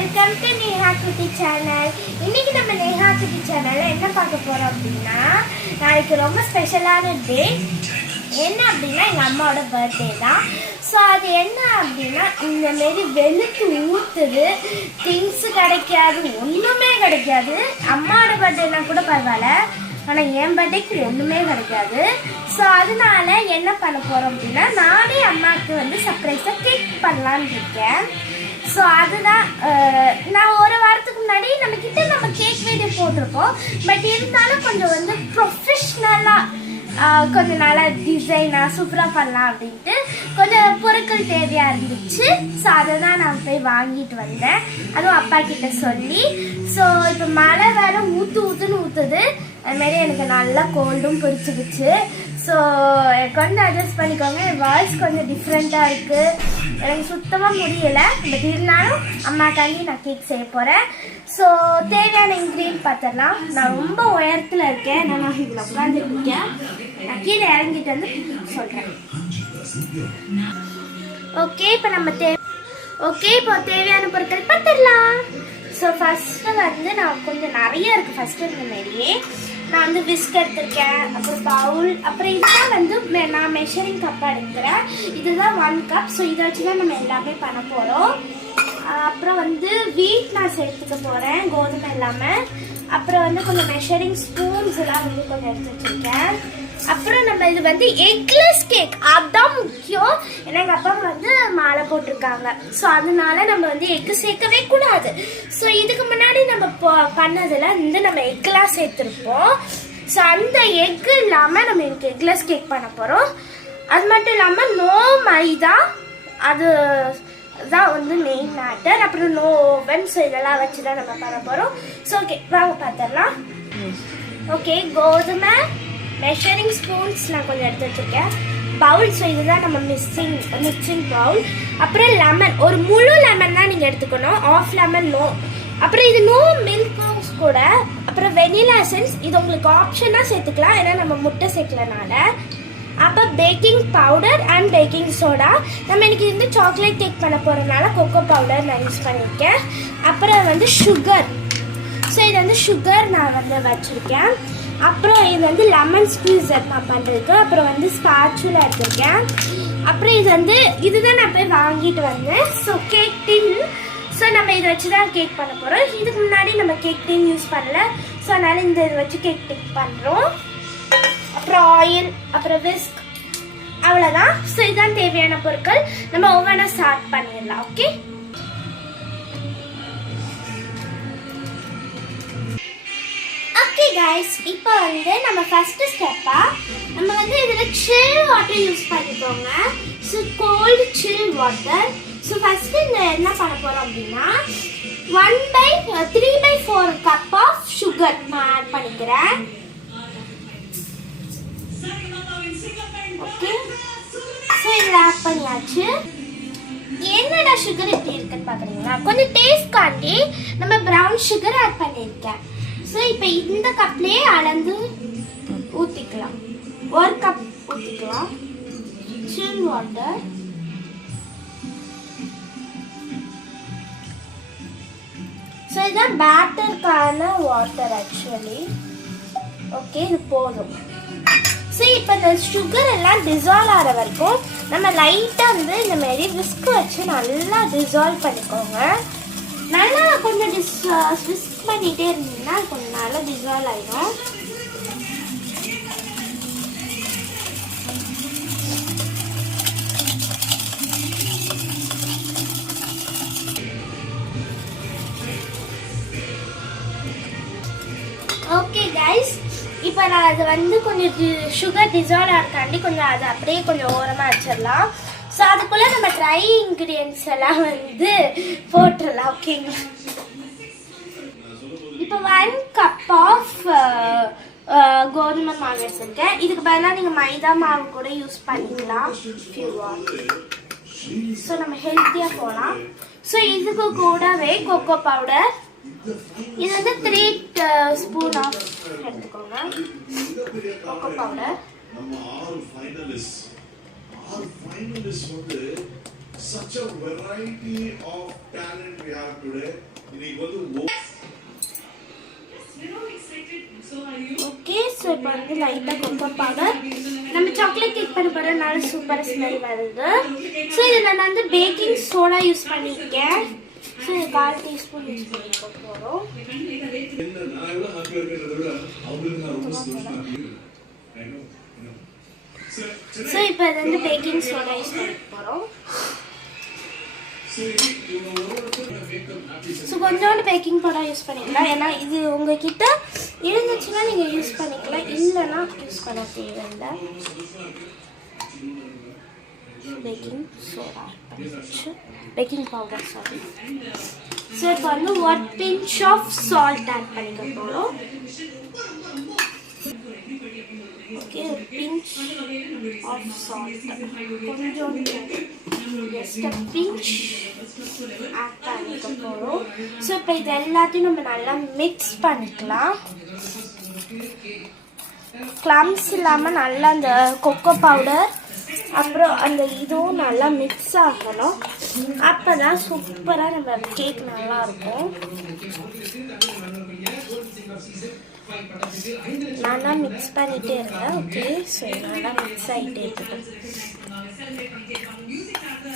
Welcome to Neha குட்டி channel. இன்னைக்கு நம்ம நேஹா குட்டி சேனல்ல என்ன பார்க்க போறோம் அப்படின்னா, நாளைக்கு ரொம்ப ஸ்பெஷலான டே. என்ன அப்படின்னா எங்கள் அம்மாவோட பர்த்டே தான். ஸோ அது என்ன அப்படின்னா, இந்த மாரி வெளுத்து ஊற்றுது, திங்ஸு கிடைக்காது, ஒன்றுமே கிடைக்காது. அம்மாவோட பர்த்டேனா கூட பரவாயில்ல, ஆனால் என் பர்த்டேக்கு ஒன்றுமே கிடைக்காது. ஸோ அதனால என்ன பண்ண போகிறோம் அப்படின்னா, நானே அம்மாவுக்கு வந்து சர்ப்ரைஸாக கேக் பண்ணலான்னு இருக்கேன். ஸோ அதுதான் நான் ஒரு வாரத்துக்கு முன்னாடி நம்ம கேக் வீடியோ போட்டிருக்கோம். பட் இருந்தாலும் கொஞ்சம் வந்து ப்ரொஃபஷ்னலாக கொஞ்சம் நல்லா டிசைனாக சூப்பராக பண்ணலாம் அப்படின்ட்டு கொஞ்சம் பொருட்கள் தேவையாக இருந்துச்சு. ஸோ அதை தான் நான் போய் வாங்கிட்டு வந்தேன், அதுவும் அப்பா கிட்ட சொல்லி. ஸோ இப்போ மழை வேறு ஊற்றுன்னு ஊற்றுது, அதுமாரி எனக்கு நல்லா கோல்டும் பிடிச்சிக்கிச்சு. ஸோ கொஞ்சம் அட்ஜஸ்ட் பண்ணிக்கோங்க, என் வாய்ஸ் கொஞ்சம் டிஃப்ரெண்ட்டாக இருக்குது, எனக்கு சுத்தமாக முடியலை. பட் இருந்தாலும் அம்மாக்காண்டி நான் கேக் செய்ய போகிறேன். ஸோ தேவையான இன்க்ரீடியன்ட் பார்த்துடலாம். நான் ரொம்ப உயரத்தில் இருக்கேன், நான் இதில் உட்காந்துருக்கேன். நான் கீழே இறங்கிட்டு வந்து சொல்கிறேன். ஓகே, இப்போ தேவையான பொருட்கள் பார்த்துடலாம். ஸோ ஃபஸ்ட்டு வந்து நான் கொஞ்சம் நிறைய இருக்குது. ஃபஸ்ட்டு இருந்த மாதிரியே நான் வந்து விஸ்க் எடுத்திருக்கேன், அப்புறம் பவுல், அப்புறம் இதுதான் வந்து நான் மெஷரிங் கப்பாக எடுக்கிறேன். இதுதான் 1 கப். ஸோ இதை வச்சு தான் நம்ம எல்லாமே பண்ண போகிறோம். அப்புறம் வந்து வீட் நான் சேர்த்துக்க போகிறேன், கோதுமை இல்லாமல். அப்புறம் வந்து கொஞ்சம் மெஷரிங் ஸ்பூன்ஸ் எல்லாம் வந்து கொஞ்சம் எடுத்து வச்சுருக்கேன். அப்புறம் நம்ம இது வந்து எக்லெஸ் கேக், அதுதான் முக்கியம். ஏன்னா எங்கள் அப்பா வந்து மாலை போட்டிருக்காங்க. ஸோ அதனால நம்ம வந்து எக்கு சேர்க்கவே கூடாது. ஸோ இதுக்கு முன்னாடி நம்ம பண்ணதில் வந்து நம்ம எக்கெலாம் சேர்த்துருப்போம். ஸோ அந்த எக்கு இல்லாமல் நம்ம எனக்கு எக்லெஸ் கேக் பண்ண போகிறோம். அது மட்டும் இல்லாமல் நோ மைதா, அது தான் வந்து மெயின் மேட்டர். அப்புறம் நோ ஓவன். ஸோ இதெல்லாம் வச்சு தான் நம்ம பண்ண போகிறோம். ஸோ ஓகே, வாங்க பார்த்துடலாம். ஓகே, கோதுமை, மெஷரிங் ஸ்பூன்ஸ் நான் கொஞ்சம் எடுத்து வச்சுருக்கேன், பவுல். ஸோ இதுதான் நம்ம மிக்சிங் பவுல். அப்புறம் லெமன், ஒரு முழு லெமன் தான் நீங்கள் எடுத்துக்கணும், ஆஃப் லெமன் நோ. அப்புறம் இது நோ மில்க் கூட. அப்புறம் வெனிலா எசன்ஸ், இது உங்களுக்கு ஆப்ஷனாக சேர்த்துக்கலாம், ஏன்னா நம்ம முட்டை சேர்க்கலனால. அப்போ baking powder and baking soda. நம்ம இன்னைக்கு வந்து சாக்லேட் கேக் பண்ண போகிறதுனால கொக்கோ பவுடர் நான் யூஸ் பண்ணியிருக்கேன். அப்புறம் வந்து சுகர். ஸோ இது வந்து சுகர் நான் வந்து வச்சுருக்கேன். அப்புறம் இது வந்து லெமன் ஸ்க்வீசர் நான் பண்ணுறதுக்கு. அப்புறம் வந்து ஸ்பாச்சுலா எடுத்திருக்கேன். அப்புறம் இது வந்து இதுதான் நான் போய் வாங்கிட்டு வந்தேன். So cake tin. ஸோ நம்ம இதை வச்சு தான் கேக் பண்ண போகிறோம். இதுக்கு முன்னாடி நம்ம கேக் டின் யூஸ் பண்ணல, ஸோ அதனால் இந்த இதை வச்சு கேக் டின் பண்ணுறோம். அப்புறம் ஆயில், அப்புறம் விஸ்க், அவ்வளோதான். ஸோ இதுதான் தேவையான பொருட்கள். நம்ம ஒவ்வொன்றா ஸ்டார்ட் பண்ணிடலாம். ஓகே, கைஸ், இப்போ வந்து நம்ம ஃபர்ஸ்ட் ஸ்டெப்பா நம்ம வந்து இதில் சில் வாட்டர் யூஸ் பண்ணிக்கோங்க. So cold chill water. So first இந்த என்ன பண்ண போகிறோம் அப்படின்னா 3/4 கப் ஆஃப் சுகர் நான் ஆட் பண்ணிக்கிறேன். ஓகே, ஸோ இதில் ஆட் பண்ணியாச்சு. என்னடா சுகர் எப்படி இருக்குன்னு பார்க்குறீங்களா? கொஞ்சம் டேஸ்ட் காண்டி நம்ம ப்ரௌன் சுகர் ஆட் பண்ணியிருக்கேன். ஸோ இப்போ இந்த கப்லேயே அளந்து ஊற்றிக்கலாம், 1 கப் ஊற்றிக்கலாம் சில் வாட்டர். ஸோ இதுதான் பேட்டருக்கான வாட்டர் ஆக்சுவலி. ஓகே, இது போதும். ஸோ இப்போ இந்த சுகர் எல்லாம் டிசால்வ் ஆகிற வரைக்கும் நம்ம லைட்டாக வந்து இந்த மாதிரி விஸ்க் வச்சு நல்லா டிசால்வ் பண்ணிக்கோங்க. நல்லா கொஞ்சம் விஸ்க் பண்ணிகிட்டே இருந்தீங்கன்னா கொஞ்சம் நல்லா டிசால்வ் ஆகிடும். ஓகே கைஸ், இப்போ நான் அது வந்து கொஞ்சம் சுகர் டிசால்வ் ஆகிறக்காண்டி கொஞ்சம் அதை அப்படியே கொஞ்சம் ஓரமாக வச்சிடலாம். ஸோ அதுக்குள்ளே நம்ம ட்ரை இன்க்ரீடியன்ட்ஸ் எல்லாம் வந்து போட்டுடலாம். ஓகேங்களா? இப்போ 1 கப் ஆஃப் கோதுமை மாவு எடுத்துருக்கேன். இதுக்கு பதிலாக நீங்கள் மைதா மாவு கூட யூஸ் பண்ணிக்கலாம் ஸோ நம்ம ஹெல்த்தியாக போகலாம். ஸோ இதுக்கு கூடவே கொக்கோ பவுடர், இது வந்து 3 ஸ்பூன் ஆஃப் எடுத்துக்கோங்க cocoa powder. such a variety of talent we have today. Okay so இப்போ வந்து லைட்டாக கொக்கோ பவுடர் நம்ம சாக்லேட் கேக் பண்ண போகிறதுனால சூப்பராக ஸ்மெல் வருது. ஸோ இதை நான் வந்து பேக்கிங் சோடா யூஸ் பண்ணியிருக்கேன். ஸோ இது 1/4 டீஸ்பூன் யூஸ் பண்ணிக்க போகிறோம். ஸோ இப்போ இது வந்து பேக்கிங் சோடா யூஸ் பண்ணிக்க போகிறோம். ஸோ கொஞ்சோண்டு பேக்கிங் பவுடர் யூஸ் பண்ணிக்கலாம். ஏன்னா இது உங்ககிட்ட இருந்துச்சுன்னா நீங்கள் யூஸ் பண்ணிக்கலாம், இல்லைன்னா யூஸ் பண்ண தேவையில்லை. Baking soda baking powder sorry. So இப்போ வந்து 1 pinch ஆஃப் சால்ட் ஆட் பண்ணிக்க போகிறோம். ஓகே, ஒரு பிஞ்ச் ஆஃப் சால்ட், கொஞ்சோண்டு ஜஸ்ட் a pinch ஆட் பண்ணிக்க போகிறோம். ஸோ இப்போ இது எல்லாத்தையும் நம்ம நல்லா மிக்ஸ் பண்ணிக்கலாம். க்ளம்ஸ் இல்லாமல் நல்லா அந்த கொக்கோ பவுடர் அப்புறம் அந்த இதுவும் நல்லா மிக்ஸ் ஆகணும். அப்போ தான் சூப்பராக நம்ம கேக் நல்லாயிருக்கும். நல்லா மிக்ஸ் பண்ணிகிட்டே இருக்கேன். ஓகே, ஸோ நல்லா மிக்ஸ் ஆகிட்டே இருக்கு.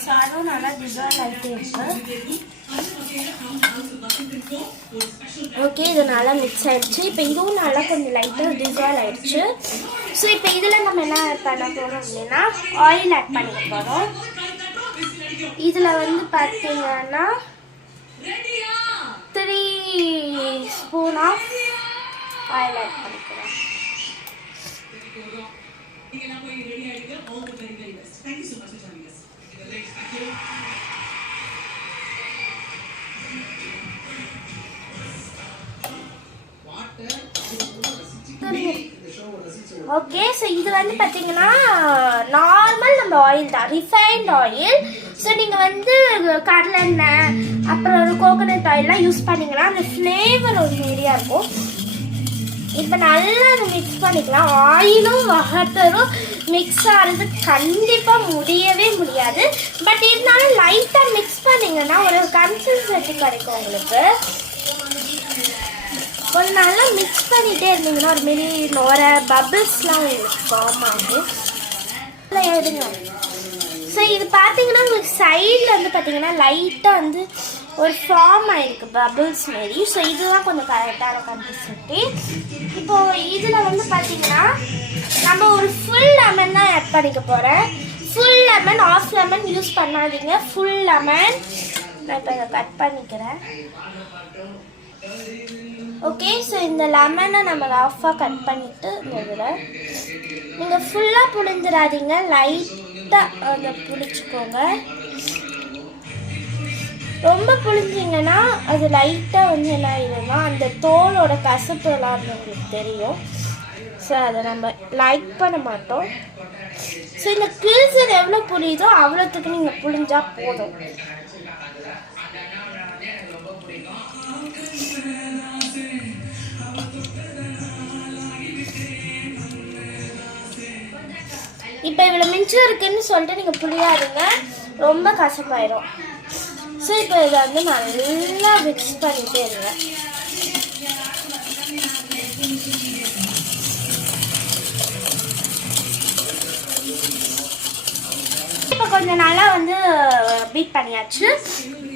ஸோ அதுவும் நல்லா டிசால்வ் ஆகிட்டே இருக்கு. ஓகே, இது நல்லா மிக்ஸ் ஆகிடுச்சு. இப்போ இதுவும் நல்லா கொஞ்சம் லைட்டாக டிசால்வ் ஆகிடுச்சு. ஸோ இப்போ இதில் நம்ம என்ன ஆட் பண்ண போகிறோம் அப்படின்னா ஆயில் ஆட் பண்ணிக்க போகிறோம். இதில் வந்து பார்த்தீங்கன்னா 3 ஸ்பூன் ஆஃப் ஆயில் ஆட் பண்ணிக்கிறோம். ஓகே, ஸோ இது வந்து பார்த்தீங்கன்னா நார்மல் நம்ம ஆயில் தான், ரிஃபைன்ட் ஆயில். ஸோ நீங்கள் வந்து கடலெண்ணெய் அப்புறம் ஒரு கோகோனட் ஆயிலெலாம் யூஸ் பண்ணிங்கன்னா அந்த ஃப்ளேவர் ஒரு மாதிரியாக இருக்கும். இப்போ நல்லா அதை மிக்ஸ் பண்ணிக்கலாம். ஆயிலும் வாட்டரும் மிக்ஸ் ஆகிறது கண்டிப்பாக முடியவே முடியாது. பட் இருந்தாலும் லைட்டாக மிக்ஸ் பண்ணிங்கன்னா ஒரு கன்சிஸ்டன்சி கிடைக்கும் உங்களுக்கு. கொஞ்சம் நல்லா மிக்ஸ் பண்ணிகிட்டே இருந்தீங்கன்னா ஒரு மாரி நோர பபிள்ஸ்லாம் உங்களுக்கு ஃபார்ம் ஆகும். எடுங்க. ஸோ இது பார்த்தீங்கன்னா உங்களுக்கு சைடில் வந்து பார்த்தீங்கன்னா லைட்டாக வந்து ஒரு ஃபார்ம் ஆகிருக்கு பபிள்ஸ் மாரி. ஸோ இதுதான் கொஞ்சம் கரெக்டான கன்சிஸ்டன்சி. இப்போது இதில் வந்து பார்த்தீங்கன்னா நம்ம ஒரு ஃபுல் லெமன் தான் ஆட் பண்ணிக்க போகிறேன். Full lemon, half lemon use பண்ணாதீங்க, ஃபுல் லெமன். நான் இப்போ இதை கட் பண்ணிக்கிறேன். ஓகே, ஸோ இந்த லெமனை நம்ம ரஃபாக கட் பண்ணிவிட்டு இந்த இதில் நீங்கள் ஃபுல்லாக புழிஞ்சிடாதீங்க, லைட்டாக அதை புளிச்சுக்கோங்க. ரொம்ப புளிஞ்சிங்கன்னா அது லைட்டாக வந்து என்ன ஆகிடும்னா அந்த தோலோட கசப்புலாம் உங்களுக்கு தெரியும். ஸோ அதை நம்ம லைக் பண்ண மாட்டோம். ஸோ இந்த கில்சர் எவ்வளோ புரியுதோ அவ்வளோத்துக்கு நீங்கள் புளிஞ்சா போதும். இப்போ இவ்வளோ மிச்சம் இருக்குன்னு சொல்லிட்டு நீங்கள் புளியாதுங்க, ரொம்ப கசப்பாயிடும். ஸோ இப்போ இதை வந்து நல்லா மிக்ஸ் பண்ணிகிட்டே இருங்க. இப்போ கொஞ்சம் நல்லா வந்து பீட் பண்ணியாச்சு.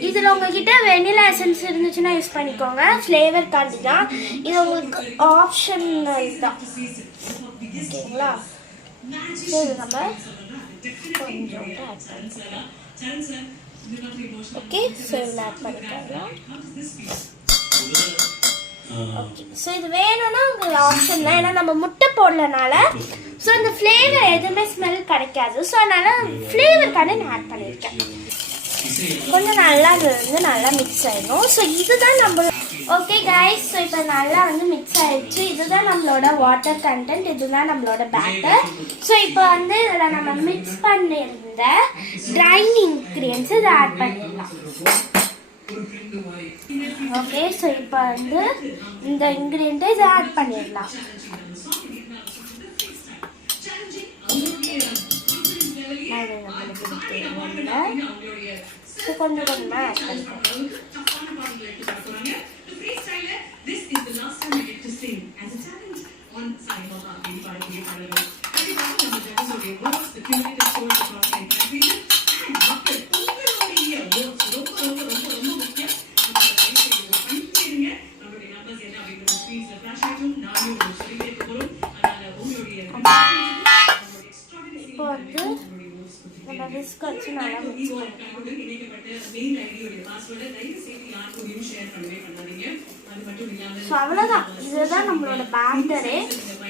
இதில் உங்ககிட்ட வெனிலா எசன்ஸ் இருந்துச்சுன்னா யூஸ் பண்ணிக்கோங்க, ஃப்ளேவர் காண்டி தான். இது உங்களுக்கு ஆப்ஷனல் தான், ஓகேங்களா? ஸோ இது நம்ம கொஞ்சோண்டு ஆட் பண்ணிக்கலாம். ஓகே, ஸோ இதில் ஆட் பண்ணிக்கலாம். ஓகே, ஸோ இது வேணும்னா உங்களுக்கு ஆப்ஷன் தான். ஏன்னா நம்ம முட்டை போடலனால ஸோ இந்த ஃப்ளேவர் எதுவுமே ஸ்மெல் கிடைக்காது. ஸோ அதனால் ஃப்ளேவருக்கான நான் ஆட் பண்ணியிருக்கேன். கொஞ்சம் நல்லா அது வந்து நல்லா மிக்ஸ் ஆகிடும். ஸோ இதுதான் நம்ம ஓகே கைஸ். ஸோ இப்போ நல்லா வந்து மிக்ஸ் ஆகிடுச்சு. இதுதான் நம்மளோட வாட்டர் கண்டென்ட், இதுதான் நம்மளோட பேட்டர். ஸோ இப்போ வந்து இதில் நம்ம மிக்ஸ் பண்ணியிருந்த ட்ரை இன்க்ரீடியன்ஸ் இதை ஆட் பண்ணிடலாம். ஓகே, ஸோ இப்போ வந்து இந்த இன்க்ரீடியன்ட்டை இதை ஆட் பண்ணிடலாம். தேவையில்லை. ஸோ கொஞ்சம் கொஞ்சமாக ஆட் பண்ணிக்கோங்க. இப்போ வந்து நம்ம விஸ்க் வச்சு நல்லா மிக்ஸ் ஸோ அவ்வளோதான். இதுதான் நம்மளோட batter.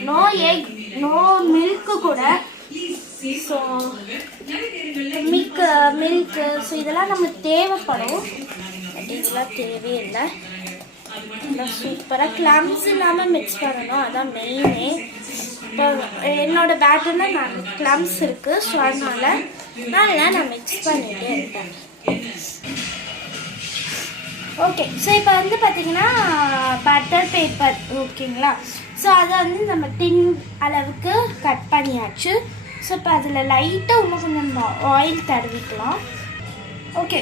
No egg, no milk கூட. ஸோ மில்க்கு ஸோ இதெல்லாம் நமக்கு தேவைப்படும். பட் இதெல்லாம் தேவையில்லை. சூப்பராக கிளம்ஸ் இல்லாமல் மிக்ஸ் பண்ணணும், அதான் மெயினே. இப்போ என்னோட பேட்டரில் நான் கிளம்ஸ் இருக்குது, ஸோ அதனால் நான் மிக்ஸ் பண்ணிகிட்டே இருக்கேன். ஓகே, ஸோ இப்போ வந்து பார்த்திங்கன்னா பட்டர் பேப்பர் ஓகேங்களா. ஸோ அதை வந்து நம்ம டின் அளவுக்கு கட் பண்ணியாச்சு. ஸோ இப்போ அதில் லைட்டாக இன்னும் கொஞ்சம் ஆயில் தடவிக்கலாம். ஓகே,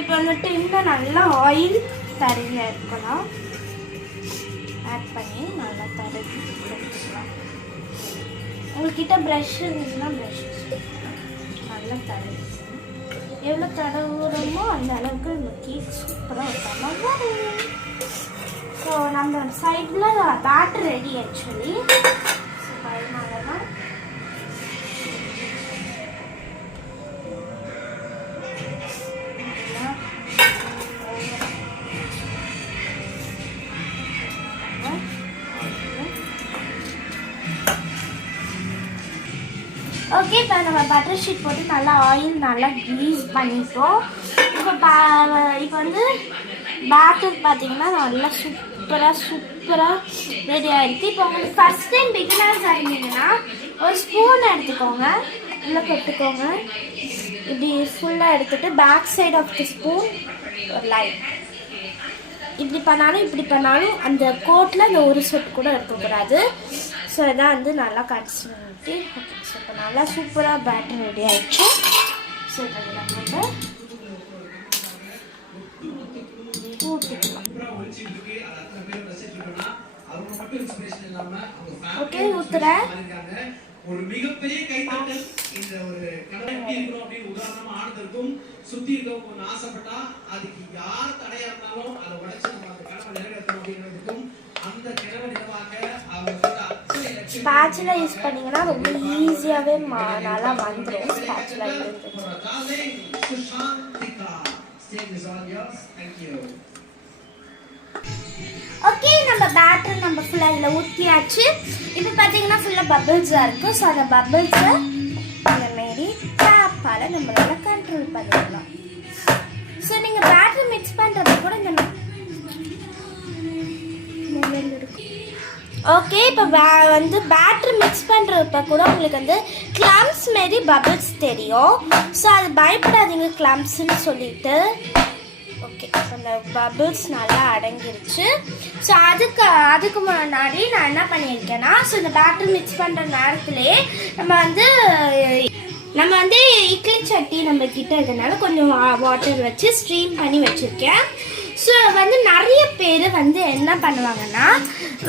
இப்போ அந்த டின்னில் நல்லா ஆயில் தடவி இருக்கலாம். ஆட் பண்ணி நல்லா தடவி எடுத்துக்கலாம். உங்கள்கிட்ட ப்ரஷ் இருந்துச்சுன்னா ப்ரஷ் நல்லா தடவி. எவ்வளோ தடவுறோமோ அந்த அளவுக்கு இந்த கேக் சூப்பராக வைக்காமல் வரும். ஸோ நம்ம சைடில் பேட்டர் ரெடி ஆக்சுவலி. ஸோ அதனால தான் ஓகே. இப்போ நம்ம பட்டர் ஷீட் போட்டு நல்லா ஆயில் நல்லா க்ரீஸ் பண்ணிட்டோம். இப்போ வந்து பேட்டர் பார்த்தீங்கன்னா நல்லா சூப்பராக ரெடி ஆகிடுச்சு. இப்போ உங்களுக்கு ஃபஸ்ட் டைம் பிகினர்ஸ் ஆகிருந்தீங்கன்னா ஒரு ஸ்பூன் எடுத்துக்கோங்க, உள்ளே கட்டுக்கோங்க. இப்படி ஃபுல்லாக எடுத்துகிட்டு back side of the spoon ஒரு லைன் இப்படி பண்ணாலும் அந்த கோட்டில் அந்த ஒரு சொட்டு கூட இருக்கக்கூடாது. ஸோ இதான் வந்து நல்லா கடிச்சுட்டு. ஓகே, ஸோ இப்போ நல்லா சூப்பராக பேட்டர் ரெடி ஆகிடுச்சு. ஸோ இப்போ நம்ம ஊற்றிக்கலாம். ஓகே, ஊற்றுறேன். ஒரு மிகப்பெரிய கைத்தட்டல் இந்த ஒரு கனெக்டி இருக்கணும் அப்படின்னு உதாரணமா ஆனதற்கும் சுத்தி இருக்கவங்க ஆசைப்பட்டா அதுக்கு யார் தடையா இருந்தாலும் அதை உடைச்சு நம்ம அந்த கனவை நிறைவேற்றணும் அப்படின்றதுக்கும் அந்த கனவை நினைவாக அவங்க ஸ்பாச்சுலா யூஸ் பண்ணீங்கன்னா ரொம்ப ஈஸியாவே நல்லா வந்துடும். ஸ்பாச்சுலா ஓகே, நம்ம பேட்டர் நம்ம ஃபுல்லாக இதில் ஊற்றியாச்சு. இப்போ பார்த்தீங்கன்னா ஃபுல்லாக பபிள்ஸாக இருக்குது. ஸோ அந்த பபிள்ஸை இந்த மாரி டேப்பால் நம்மளால கண்ட்ரோல் பண்ணிடலாம். ஸோ நீங்கள் பேட்டர் மிக்ஸ் பண்ணுறது கூட இந்த ஓகே. இப்போ வந்து பேட்டர் மிக்ஸ் பண்ணுறப்ப கூட உங்களுக்கு வந்து கிளம்ஸ் மாரி பபிள்ஸ் தெரியும். ஸோ அது பயப்படாதீங்க கிளம்ஸ்ன்னு சொல்லிட்டு. ஓகே, அந்த பபிள்ஸ் நல்லா அடங்கிருச்சு. ஸோ அதுக்கு முன்னாடி நான் என்ன பண்ணியிருக்கேன்னா, ஸோ இந்த பேட்டர் மிக்ஸ் பண்ணுற நேரத்துலேயே நம்ம வந்து இட்லி சட்டி நம்ம கிட்ட இருக்கிறதுனால கொஞ்சம் வாட்டர் வச்சு ஸ்ட்ரீம் பண்ணி வச்சுருக்கேன். ஸோ வந்து நிறைய பேர் வந்து என்ன பண்ணுவாங்கன்னா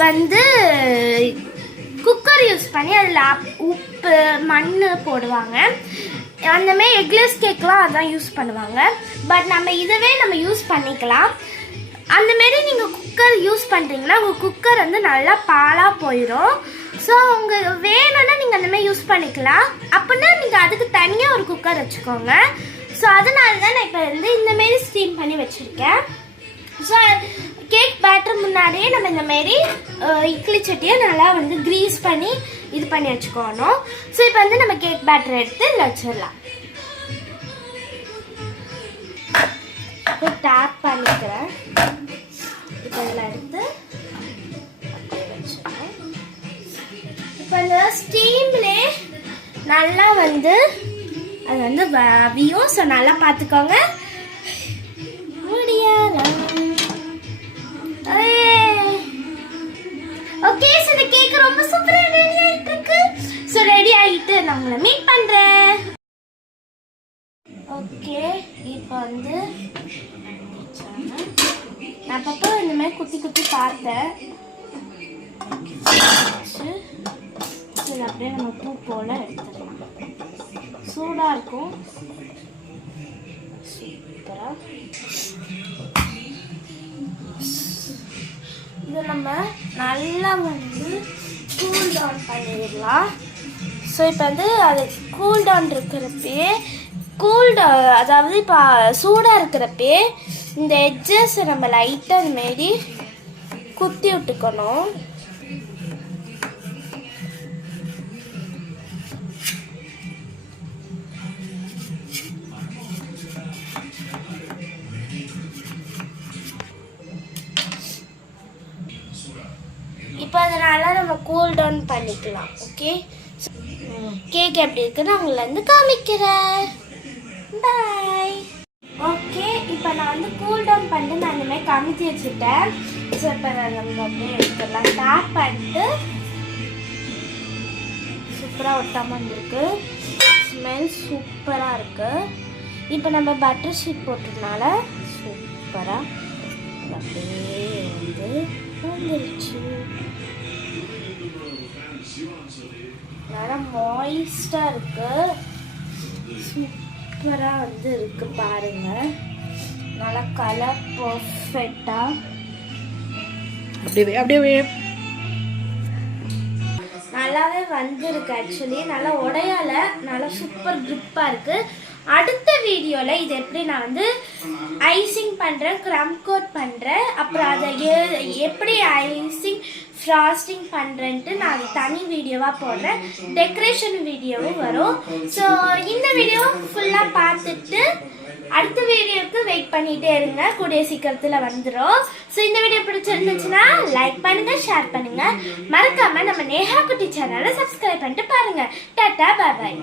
வந்து குக்கர் யூஸ் பண்ணி அதில் உப்பு மண் போடுவாங்க. அந்தமாரி எக்லெஸ் கேக்லாம் அதான் யூஸ் பண்ணுவாங்க. பட் நம்ம இதுவே நம்ம யூஸ் பண்ணிக்கலாம். அந்தமாரி நீங்கள் குக்கர் யூஸ் பண்ணுறீங்கன்னா உங்கள் குக்கர் வந்து நல்லா பாலாக போயிடும். ஸோ உங்கள் வேணும்னா நீங்கள் அந்தமாரி யூஸ் பண்ணிக்கலாம். அப்படின்னா நீங்கள் அதுக்கு தனியாக ஒரு குக்கர் வச்சுக்கோங்க. ஸோ அதனால தான் நான் இப்போ வந்து இந்தமாரி ஸ்டீம் பண்ணி வச்சுருக்கேன். ஸோ கேக் பேட்டர் முன்னாடியே நம்ம இந்தமாரி இட்லி சட்டியை நல்லா வந்து க்ரீஸ் பண்ணி இது பண்ணி வச்சுக்கணும். ஸோ இப்போ வந்து நம்ம கேக் பேட்டர் எடுத்து இதில் வச்சிடலாம். இப்போ டேப் பண்ணிக்கிறேன். இப்போ இதில் எடுத்து வச்சுருக்கேன். இப்போ இந்த ஸ்டீம்லே நல்லா வந்து அது வந்து வியும். ஸோ நல்லா பார்த்துக்கோங்க. ஓகே, ஸோ இந்த கேக் ரொம்ப சூப்பராக ரெடி ஆகிட்டு இருக்கு. ஸோ ரெடி ஆகிட்டு நான் உங்களை மீட் பண்ணுறேன். ஓகே, இப்போ வந்து நான் அப்பப்போ இந்த மாதிரி குத்தி குத்தி பார்த்தேன். இதில் அப்படியே நம்ம பூ போல எடுத்துக்கலாம். சூடாக இருக்கும். சூப்பராக இதை நம்ம நல்லா வந்து கூல் டவுன் பண்ணிடலாம். ஸோ இப்போ வந்து அது கூல் டவுன் இருக்கிறப்பே அதாவது இப்போ சூடாக இருக்கிறப்பே இந்த எட்ஜஸ் நம்ம லைட்டாக அதுமாரி குத்தி விட்டுக்கணும். இப்போ அதனால நம்ம கூல் டவுன் பண்ணிக்கலாம். ஓகே, கேக் எப்படி இருக்குன்னு அவங்கள வந்து காமிக்கிறேன். பாய். ஓகே, இப்போ நான் வந்து கூல் டவுன் பண்ணிட்டு நான் இந்த மாதிரி காமிச்சு வச்சுட்டேன். ஸோ இப்போ நம்ம அப்படியே எடுத்துடலாம். டேப் பண்ணிட்டு சூப்பராக ஒட்டாமல் வந்துருக்கு. ஸ்மெல் சூப்பராக இருக்குது. இப்போ நம்ம பட்டர் ஷீட் போட்டதுனால சூப்பராக அப்படியே வந்துருச்சு. நல்லா மாய்ஸ்டாக இருக்குது. சூப்பராக வந்து இருக்கு பாருங்க. நல்லா கலர் பர்ஃபெக்டாக அப்படியே நல்லாவே வந்திருக்கு. ஆக்சுவலி நல்லா உடையால, நல்லா சூப்பர் கிரிப்பாக இருக்கு. அடுத்த வீடியோவில் இது எப்படி நான் வந்து ஐசிங் பண்ணுறேன், க்ரம் கோட் பண்ணுறேன், அப்புறம் அதை எப்படி ஐசிங் ஃப்ராஸ்டிங் பண்ணுறேன்ட்டு நான் அது தனி வீடியோவாக போடுறேன். டெக்கரேஷன் வீடியோவும் வரும். ஸோ இந்த வீடியோ ஃபுல்லாக பார்த்துட்டு அடுத்த வீடியோவுக்கு வெயிட் பண்ணிகிட்டே இருங்க. கூடிய சீக்கிரத்தில் வந்துடும். ஸோ இந்த வீடியோ பிடிச்சிருந்துச்சுன்னா லைக் பண்ணுங்கள், ஷேர் பண்ணுங்கள். மறக்காமல் நம்ம நேஹா குட்டி சேனலை சப்ஸ்கிரைப் பண்ணிட்டு பாருங்கள். டாட்டா, பாய் பாய்.